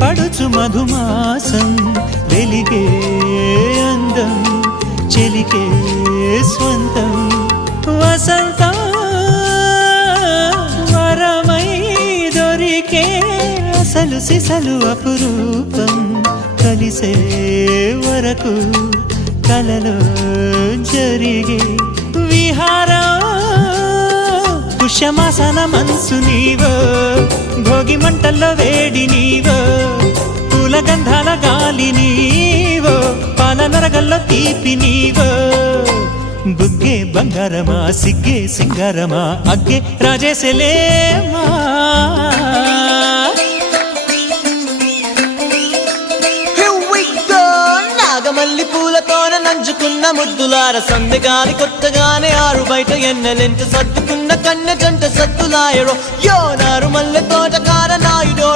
పడుచు మధుమాసం వెలిగే అందం చెలికే స్వంతం వసంతం వరమై దొరికే అసలు సిసలు అపురూపం కలిసే వరకు కలలో జరిగే విహారం పుష్యమాసన మనసు నీవో భోగి మంటల్లో వేడి నీవో పూల గంధాల గాలి నీవో పాల నరగల్లో తీపి నీవో బుగ్గే బంగారమా సిగ్గే సింగారమా అగ్గే రాజేసలేమా మల్లి పూలతోన నంచుకున్న ముద్దులార సందెగాని కొత్తగానే ఆరు బయట ఎన్నెలెంట సర్దుకున్న కన్నె జంట సత్తులాయరో యో నారు మల్లె తోటకార నాయుడో